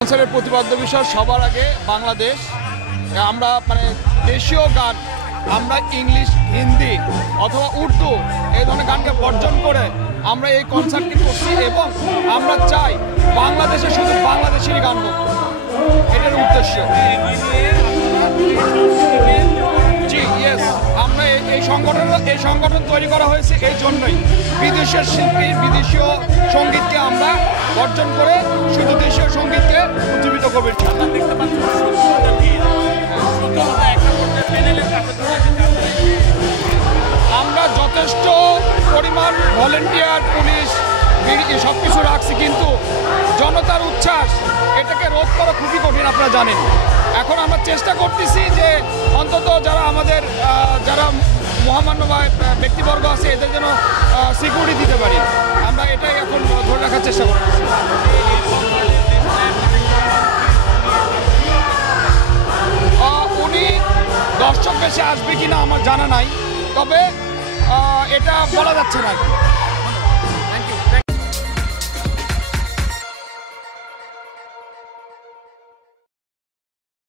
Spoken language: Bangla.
ক্যান্সারের প্রতিপাদ্য বিষয় সবার আগে বাংলাদেশ। আমরা দেশীয় গান আমরা ইংলিশ, হিন্দি অথবা উর্দু এই ধরনের গানকে বর্জন করে আমরা এই কনসার্টটি করছি এবং আমরা চাই বাংলাদেশে শুধু বাংলাদেশেরই গান হোক, এটার উদ্দেশ্য। জি ইয়েস, আমরা এই সংগঠন তৈরি করা হয়েছে এই জন্যই, বিদেশের শিল্পী বিদেশীয় সঙ্গীতকে আমরা বর্জন করে শুধু দেশীয় সঙ্গীতকে উজ্জীবিত করবে। আমরা যথেষ্ট পরিমাণ ভলেন্টিয়ার, পুলিশ সব কিছু রাখছি, কিন্তু জনতার উচ্ছ্বাস এটাকে রোধ করা খুবই কঠিন, আপনারা জানেন। এখন আমরা চেষ্টা করতেছি যে অন্তত যারা মহামান্য বা ব্যক্তিবর্গ আছে এদের যেন সিকিউরিটি দিতে পারি, আমরা এটাই এখন ধরে রাখার চেষ্টা করতেছি। উনি দর্শক বেশি আসবে কিনা আমার জানা নাই, তবে এটা বলা যাচ্ছে না।